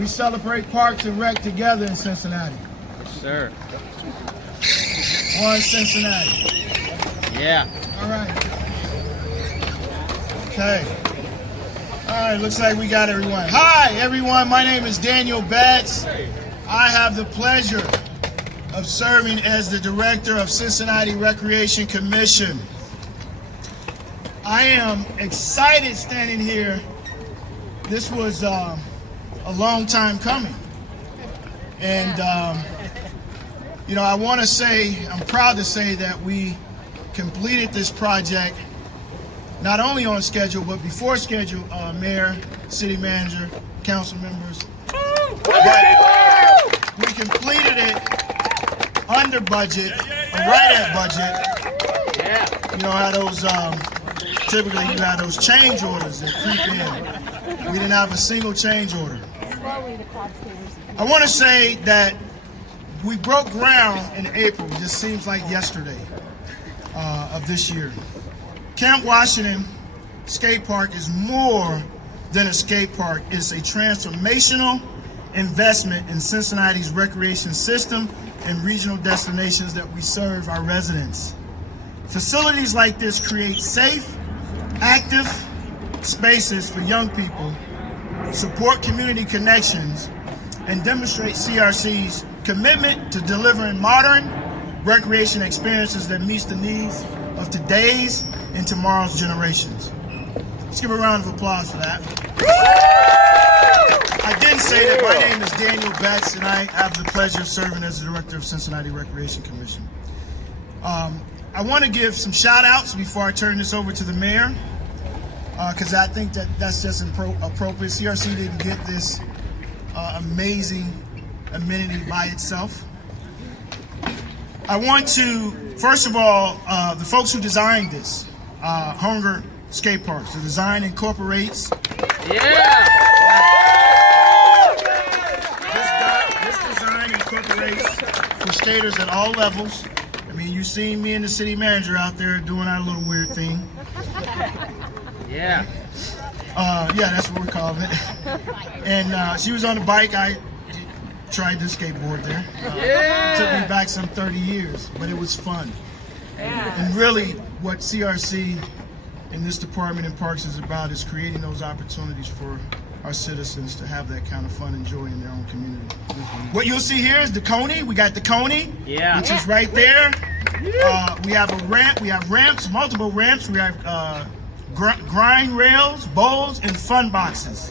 We celebrate Parks and Rec together in Cincinnati. Sir. One Cincinnati. Yeah. All right. Okay. All right, looks like we got everyone. Hi, everyone. My name is Daniel Betts. I have the pleasure of serving as the director of Cincinnati Recreation Commission. I am excited standing here. This was a long time coming. And, you know, I want to say, I'm proud to say that we completed this project not only on schedule, but before schedule, mayor, city manager, council members. But we completed it under budget, right at budget. Yeah. You know how those, typically you have those change orders that creep in. We didn't have a single change order. I want to say that we broke ground in April. It just seems like yesterday of this year. Camp Washington Skate Park is more than a skate park. It's a transformational investment in Cincinnati's recreation system and regional destinations that we serve our residents. Facilities like this create safe, active spaces for young people, support community connections, and demonstrate CRC's commitment to delivering modern recreation experiences that meets the needs of today's and tomorrow's generations. Let's give a round of applause for that. I didn't say that my name is Daniel Betts, and I have the pleasure of serving as the director of Cincinnati Recreation Commission. I want to give some shout outs before I turn this over to the mayor, because I think that that's just appropriate. CRC didn't get this amazing amenity by itself. I want to, first of all, the folks who designed this, Hunger Skate Parks. The design incorporates. Yeah. This design incorporates for skaters at all levels. I mean, you seen me and the city manager out there doing our little weird thing. Yeah. Yeah, that's what we're calling it. And she was on the bike. I tried to skateboard there. It took me back some 30 years, but it was fun. And really, what CRC in this department in parks is about is creating those opportunities for our citizens to have that kind of fun and joy in their own community. What you'll see here is the Coney. We got the Coney, which is right there. We have a ramp. We have ramps, multiple ramps. We have grind rails, bowls, and fun boxes.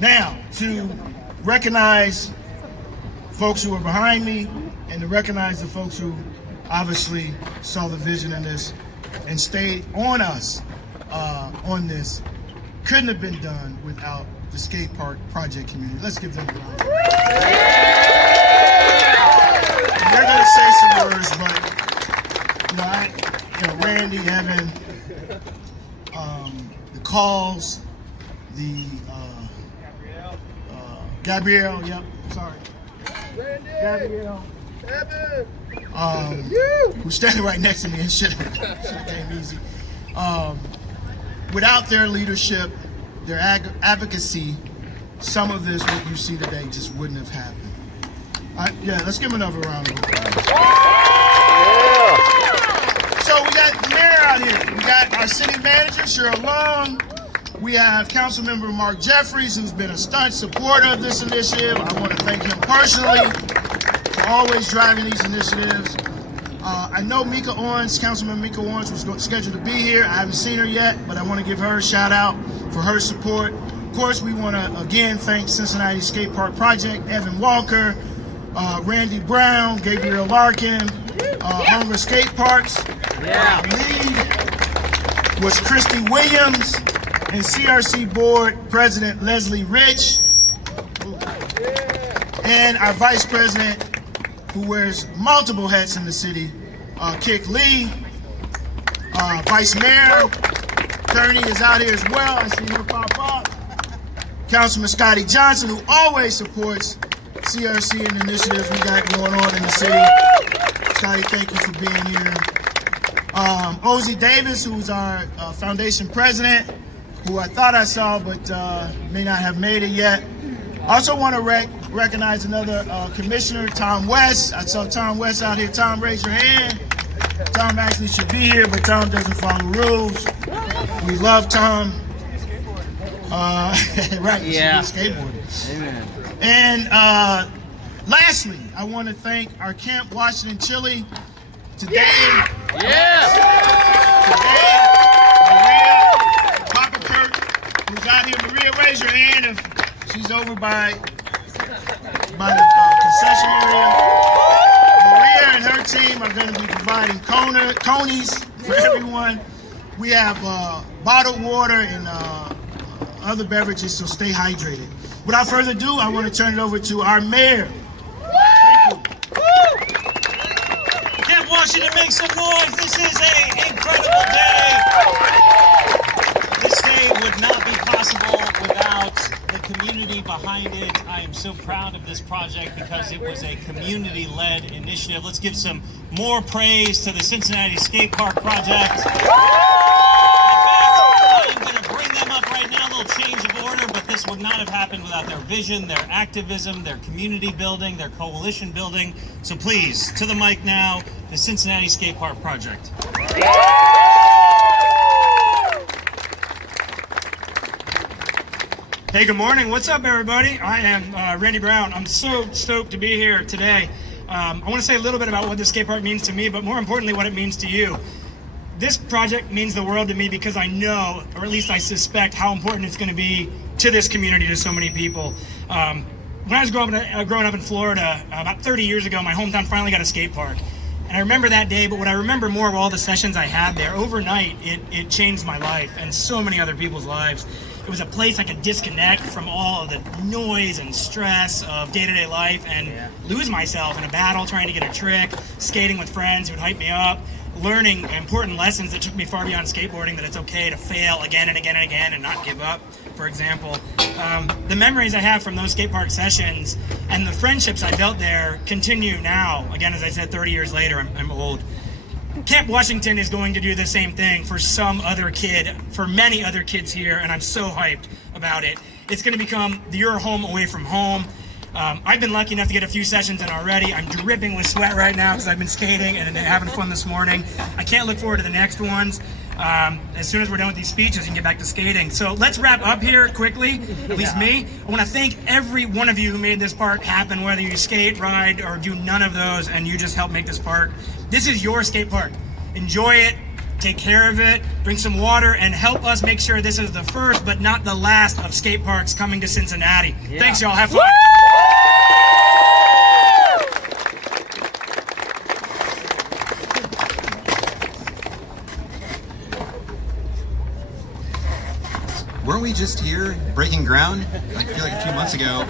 Now, to recognize folks who are behind me and to recognize the folks who obviously saw the vision in this and stayed on us on this, couldn't have been done without the skate park project community. Let's give them a round. They're going to say some words, but Randy, Evan, the calls, the Gabrielle, yep, sorry. Gabrielle, who's standing right next to me and should have came easy. Without their leadership, their advocacy, some of this, what you see today, just wouldn't have happened. Yeah, let's give them another round of applause. So we got the mayor out here. We got our city manager, Cheryl Long. We have Councilmember Mark Jeffries, who's been a staunch supporter of this initiative. I want to thank him personally for always driving these initiatives. I know Mika Owens, Councilmember Mika Owens, was scheduled to be here. I haven't seen her yet, but I want to give her a shout out for her support. Of course, we want to again thank Cincinnati Skate Park Project, Evan Walker, Randy Brown, Gabriel Larkin, Hunger Skate Parks. Lead was Christy Williams, and CRC Board President Leslie Rich, and our Vice President, who wears multiple hats in the city, Kick Lee, Vice Mayor, Kearney is out here as well, I see her pop up, Councilman Scotty Johnson, who always supports CRC and initiatives we got going on in the city. Scotty, thank you for being here. Ozzie Davis, who's our foundation president, who I thought I saw but may not have made it yet. Also want to recognize another commissioner, Tom West. I saw Tom West out here. Tom, raise your hand. Tom actually should be here, but Tom doesn't follow rules. We love Tom. Right, Yeah. skateboarding. Amen. And lastly, I want to thank our Camp Washington Chili. Today, Yeah. Maria Papa Kurt, who's out here. Maria, raise your hand if she's over by the concession area. Maria and her team are going to be providing conies for everyone. We have bottled water and other beverages, so stay hydrated. Without further ado, I want to turn it over to our mayor. Thank you. Camp Washington, make some noise. This is an incredible day. This day would not be possible without the community behind it. I am so proud of this project because it was a community-led initiative. Let's give some more praise to the Cincinnati Skate Park project. I'm going to bring them up right now, a little change of order, but this would not have happened without their vision, their activism, their community building, their coalition building. So please, to the mic now, the Cincinnati Skate Park project. Hey, good morning. What's up, everybody? I am Randy Brown. I'm so stoked to be here today. I want to say a little bit about what the skate park means to me, but more importantly, what it means to you. This project means the world to me because I know, or at least I suspect, how important it's going to be to this community, to so many people. When I was growing up in Florida, about 30 years ago, my hometown finally got a skate park. And I remember that day, but what I remember more of all the sessions I had there, overnight, it changed my life and so many other people's lives. It was a place I could disconnect from all of the noise and stress of day-to-day life and lose myself in a battle, trying to get a trick, skating with friends who would hype me up, learning important lessons that took me far beyond skateboarding, that it's okay to fail again and again and again and not give up, for example. The memories I have from those skate park sessions and the friendships I built there continue now. Again, as I said, 30 years later, I'm old. Camp Washington is going to do the same thing for some other kid, for many other kids here, and I'm so hyped about it. It's going to become your home away from home. I've been lucky enough to get a few sessions in already. I'm dripping with sweat right now because I've been skating and having fun this morning. I can't look forward to the next ones. As soon as we're done with these speeches, you can get back to skating. So let's wrap up here quickly, at least me. I want to thank every one of you who made this park happen, whether you skate, ride, or do none of those, and you just helped make this park. This is your skate park. Enjoy it, take care of it, bring some water, and help us make sure this is the first but not the last of skate parks coming to Cincinnati. Yeah. Thanks, y'all. Have fun. Weren't we just here breaking ground? I feel like a few months ago.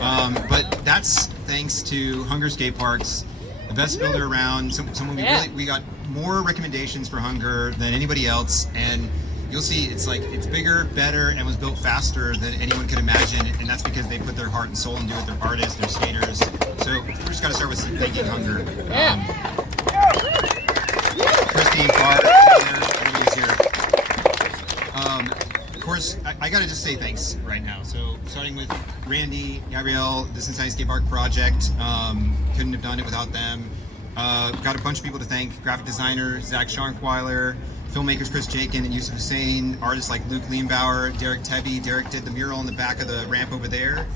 But that's thanks to Hunger Skate Parks, the best builder around. Someone we got more recommendations for Hunger than anybody else, and you'll see it's bigger, better, and was built faster than anyone could imagine. And that's because they put their heart and soul into it. They're artists, they're skaters. So we just got to start with thanking Hunger. Christine, Bart, everybody's here. Of course, I got to just say thanks right now. So starting with Randy, Gabrielle, the Cincinnati Skate Park Project, couldn't have done it without them. Got a bunch of people to thank: graphic designer Zach Scharnkweiler, filmmakers Chris Jakin and Yusuf Hussein, artists like Luke Lienbauer, Derek Tebby. Derek did the mural in the back of the ramp over there.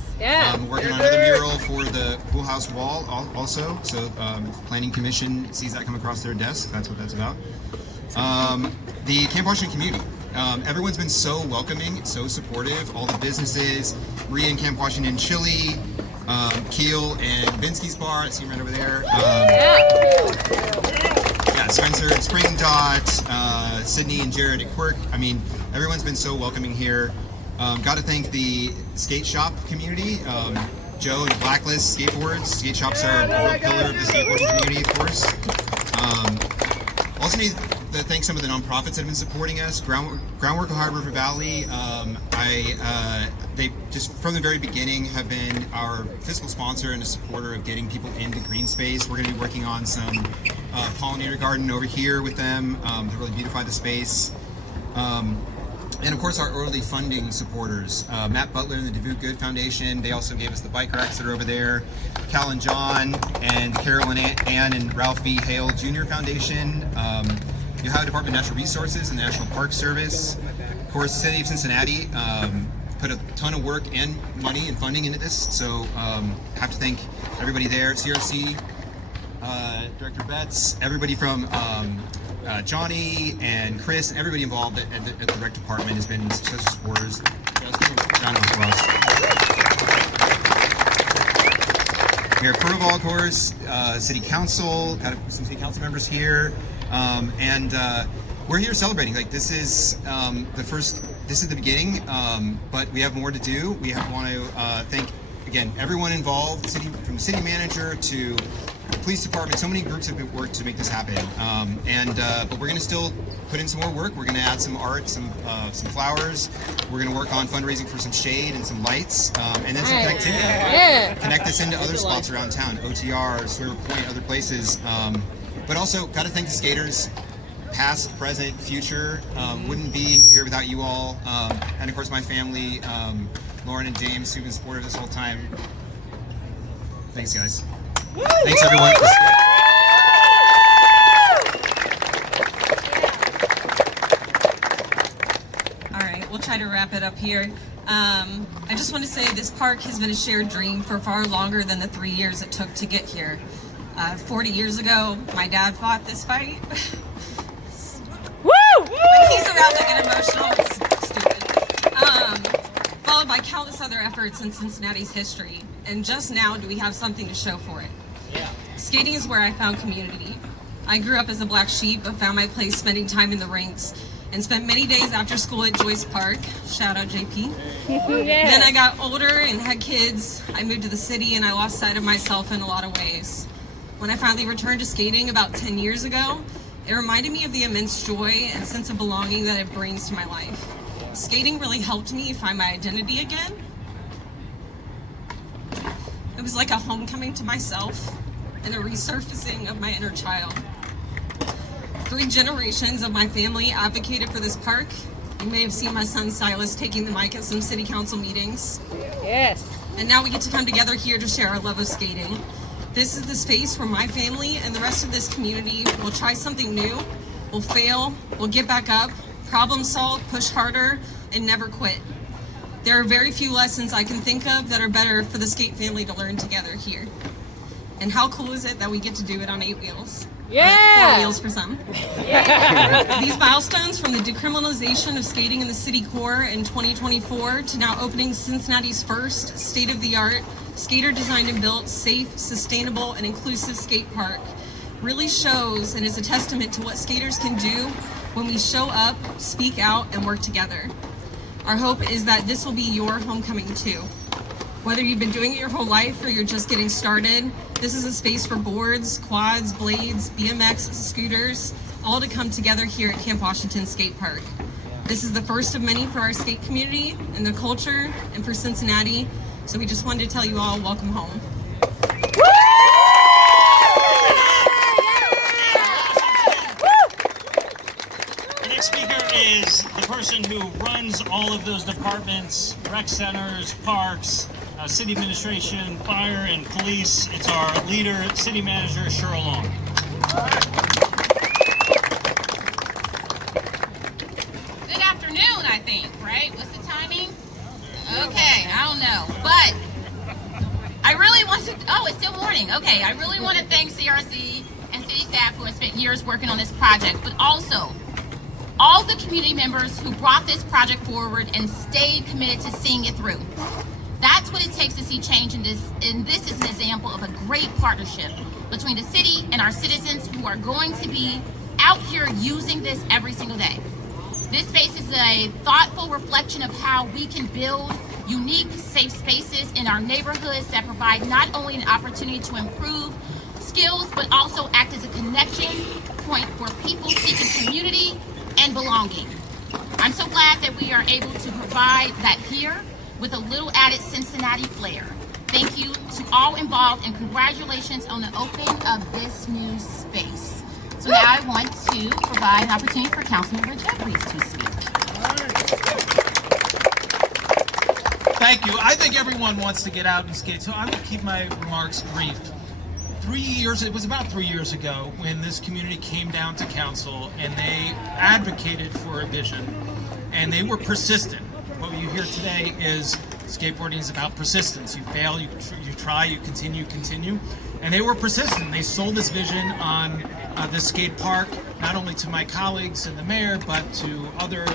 Working on another mural for the Pool House wall also. So Planning Commission sees that come across their desk. That's what that's about. The Camp Washington community. Everyone's been so welcoming, so supportive. All the businesses, Maria and Camp Washington Chili, Keel and Binsky's Bar, I see him right over there. Spencer and Spring Dot, Sydney and Jared at Quirk. I mean, everyone's been so welcoming here. Got to thank the skate shop community. Joe and Blacklist Skateboards. Skate shops are a real pillar of the skateboarding community, of course. Also need to thank some of the nonprofits that have been supporting us. Groundwork Ohio River Valley. They just from the very beginning have been our fiscal sponsor and a supporter of getting people into green space. We're going to be working on some pollinator garden over here with them to really beautify the space. And of course, our early funding supporters, Matt Butler and the DeVoot Good Foundation. They also gave us the bike racks that are over there. Cal and John, and Carolyn Ann and Ralph V. Hale Jr. Foundation. The Ohio Department of Natural Resources and the National Park Service. Of course, the City of Cincinnati put a ton of work and money and funding into this. So have to thank everybody there. CRC, Director Betts, everybody from Johnny and Chris, everybody involved at the rec department has been such supporters. Round of applause. Mayor Perval, of course, City Council, got some City Council members here, and we're here celebrating. Like, this is this is the beginning, but we have more to do. We want to thank again everyone involved, from the city manager to the police department. So many groups have worked to make this happen, but we're going to still put in some more work. We're going to add some art, some flowers. We're going to work on fundraising for some shade and some lights, and then some connectivity. Connect this into other spots around town, OTR, Sawyer Point, other places. But also, got to thank the skaters, past, present, future. Wouldn't be here without you all, and of course my family, Lauren and James, who've been supportive this whole time. Thanks, guys. Thanks, everyone. All right, we'll try to wrap it up here. I just want to say this park has been a shared dream for far longer than the 3 years it took to get here. 40 years ago, my dad fought this fight. Woo! When he's around, I get emotional. It's stupid. Followed by countless other efforts in Cincinnati's history. And just now do we have something to show for it. Skating is where I found community. I grew up as a black sheep, but found my place spending time in the rinks and spent many days after school at Joyce Park. Shout out JP. Then I got older and had kids. I moved to the city and I lost sight of myself in a lot of ways. When I finally returned to skating about 10 years ago, it reminded me of the immense joy and sense of belonging that it brings to my life. Skating really helped me find my identity again. It was like a homecoming to myself and a resurfacing of my inner child. 3 generations of my family advocated for this park. You may have seen my son Silas taking the mic at some city council meetings. Yes. And now we get to come together here to share our love of skating. This is the space where my family and the rest of this community will try something new, will fail, will get back up, problem solve, push harder, and never quit. There are very few lessons I can think of that are better for the skate family to learn together here. And how cool is it that we get to do it on 8 wheels? Yeah. 4 wheels for some. Yeah. These milestones, from the decriminalization of skating in the city core in 2024 to now opening Cincinnati's first state-of-the-art, skater-designed and built, safe, sustainable, and inclusive skate park, really shows and is a testament to what skaters can do when we show up, speak out, and work together. Our hope is that this will be your homecoming too. Whether you've been doing it your whole life or you're just getting started, this is a space for boards, quads, blades, BMX, scooters, all to come together here at Camp Washington Skate Park. This is the first of many for our skate community and the culture and for Cincinnati, so we just wanted to tell you all, welcome home. The next speaker is the person who runs all of those departments, rec centers, parks, city administration, fire, and police. It's our leader, city manager, Cheryl Long. Good afternoon, I think, right? What's the timing? Okay, I don't know. But I really want to, it's still morning. Okay, I really want to thank CRC and city staff who have spent years working on this project, but also all the community members who brought this project forward and stayed committed to seeing it through. That's what it takes to see change in this, and this is an example of a great partnership between the city and our citizens who are going to be out here using this every single day. This space is a thoughtful reflection of how we can build unique, safe spaces in our neighborhoods that provide not only an opportunity to improve skills, but also act as a connection point for people seeking community and belonging. I'm so glad that we are able to provide that here with a little added Cincinnati flair. Thank you to all involved and congratulations on the opening of this new space. So now I want to provide an opportunity for Councilmember Jeffries to speak. Thank you. I think everyone wants to get out and skate, so I'm going to keep my remarks brief. It was about 3 years ago when this community came down to council and they advocated for a vision, and they were persistent. What you hear today is skateboarding is about persistence. You fail, you try, you continue. And they were persistent. They sold this vision on the skate park, not only to my colleagues and the mayor, but to other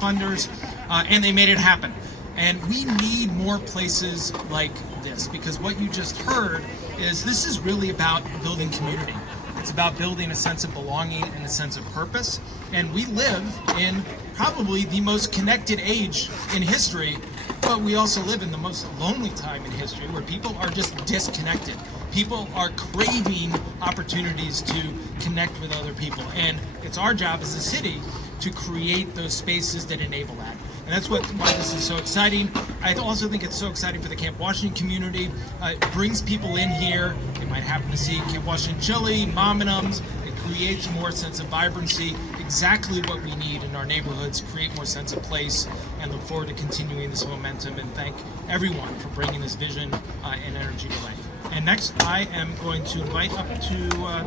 funders, and they made it happen. And we need more places like this, because what you just heard is this is really about building community. It's about building a sense of belonging and a sense of purpose. And we live in probably the most connected age in history, but we also live in the most lonely time in history where people are just disconnected. People are craving opportunities to connect with other people. And it's our job as a city to create those spaces that enable that. And that's why this is so exciting. I also think it's so exciting for the Camp Washington community. It brings people in here. They might happen to see Camp Washington chili, Mom and Ums. It creates more sense of vibrancy, exactly what we need in our neighborhoods, create more sense of place, and look forward to continuing this momentum, and thank everyone for bringing this vision and energy to life. And next, I am going to invite up to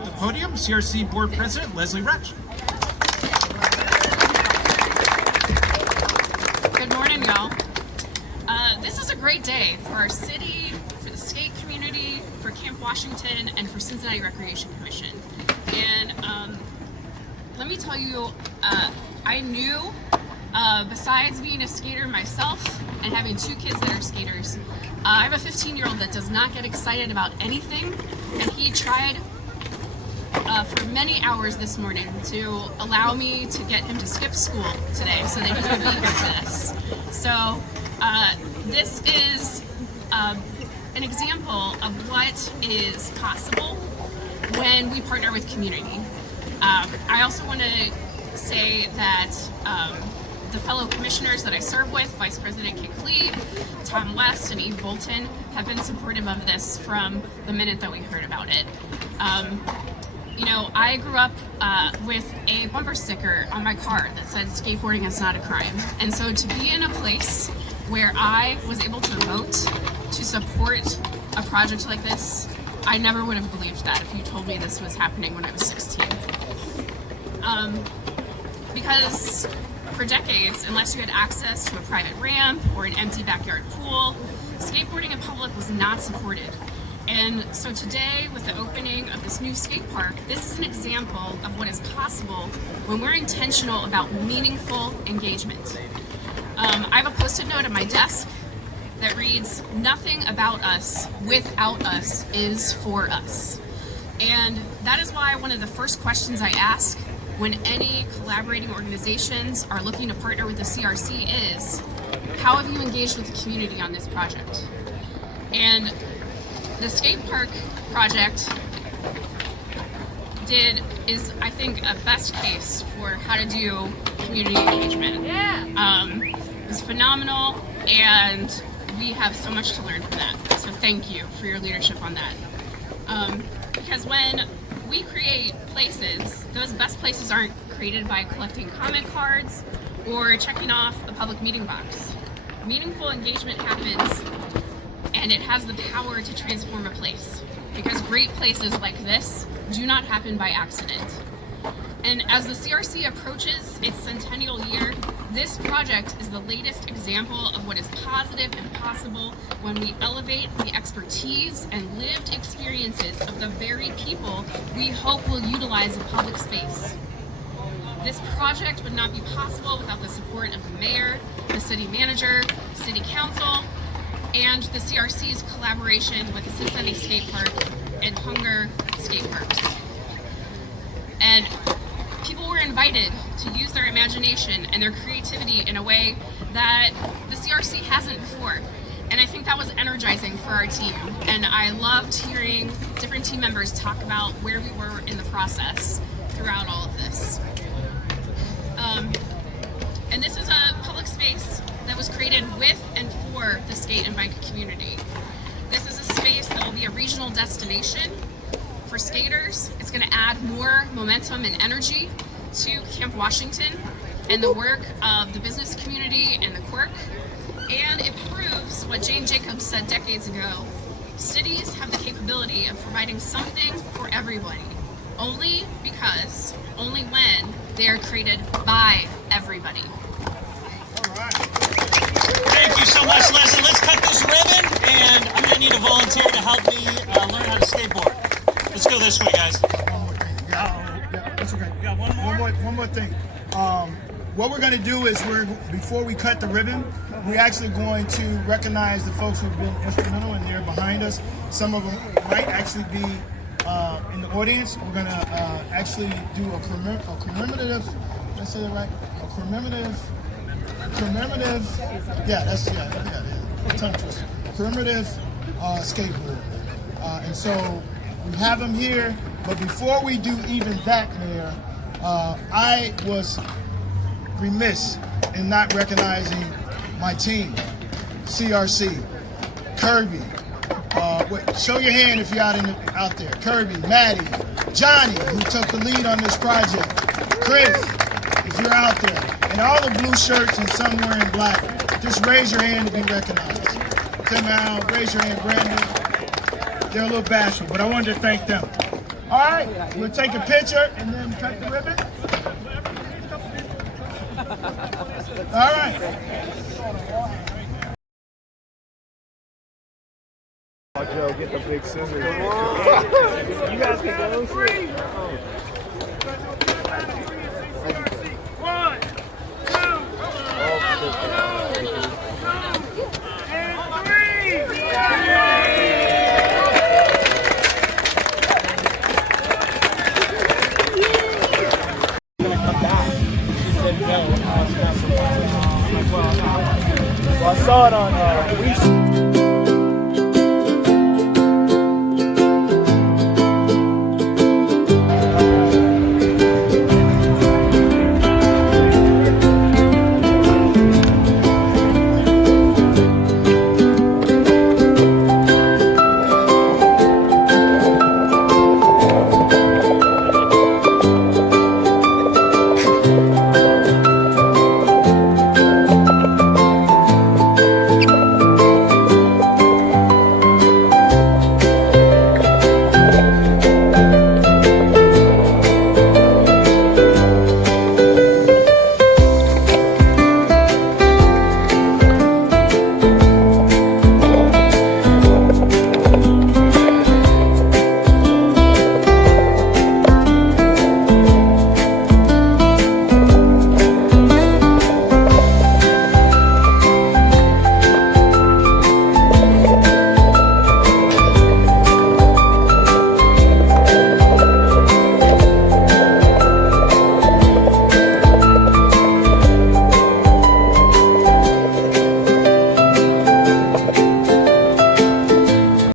the podium CRC Board President Leslie Retch. Good morning, y'all. This is a great day for our city, for the skate community, for Camp Washington, and for Cincinnati Recreation Commission. And let me tell you, I knew, besides being a skater myself and having 2 kids that are skaters, I have a 15-year-old that does not get excited about anything, and he tried for many hours this morning to allow me to get him to skip school today so that he could be here for this. So this is an example of what is possible when we partner with community. I also want to say that the fellow commissioners that I serve with, Vice President Kate Lee, Tom West, and Eve Bolton, have been supportive of this from the minute that we heard about it. You know, I grew up with a bumper sticker on my car that said skateboarding is not a crime. And so to be in a place where I was able to vote to support a project like this, I never would have believed that if you told me this was happening when I was 16. Because for decades, unless you had access to a private ramp or an empty backyard pool, skateboarding in public was not supported. And so today, with the opening of this new skate park, this is an example of what is possible when we're intentional about meaningful engagement. I have a post-it note at my desk that reads, "Nothing about us without us is for us." And that is why one of the first questions I ask when any collaborating organizations are looking to partner with the CRC is, how have you engaged with the community on this project? And the skate park project is I think a best case for how to do community engagement. It's phenomenal, and we have so much to learn from that. So thank you for your leadership on that. Because when we create places, those best places aren't created by collecting comment cards or checking off a public meeting box. Meaningful engagement happens, and it has the power to transform a place, because great places like this do not happen by accident. And as the CRC approaches its centennial year, this project is the latest example of what is positive and possible when we elevate the expertise and lived experiences of the very people we hope will utilize a public space. This project would not be possible without the support of the mayor, the city manager, city council, and the CRC's collaboration with the Cincinnati Skate Park and Hunger Skate Parks. And people were invited to use their imagination and their creativity in a way that the CRC hasn't before. And I think that was energizing for our team. And I loved hearing different team members talk about where we were in the process throughout all of this. And this is a public space that was created with and for the skate and bike community. This is a space that will be a regional destination for skaters. It's going to add more momentum and energy to Camp Washington and the work of the business community and the Quirk. And it proves what Jane Jacobs said decades ago. Cities have the capability of providing something for everybody, only when they are created by everybody. Thank you so much, Leslie. Let's cut this ribbon, and I'm gonna need a volunteer to help me learn how to skateboard. Let's go this way, guys. One more thing. Yeah, that's okay. You got one more? One more thing. What we're going to do is before we cut the ribbon, we're actually going to recognize the folks who've been instrumental, and they're behind us. Some of them might actually be in the audience. We're going to actually do a commemorative. Did I say that right? A commemorative. Yeah, that's tongue twister. Commemorative skateboard. And so we have them here, but before we do even that, Mayor, I was remiss in not recognizing my team, CRC, Kirby. Show your hand if you're out there. Kirby, Maddie, Johnny, who took the lead on this project, Chris, if you're out there, and all the blue shirts and some wearing black. Just raise your hand to be recognized. Come out, raise your hand, Brandon. They're a little bashful, but I wanted to thank them. All right, we'll take a picture and then cut the ribbon. All right. Joe, get the big scissors. You guys can go. 1, 2, and 3. Gonna come back. She said no. Well, I saw it on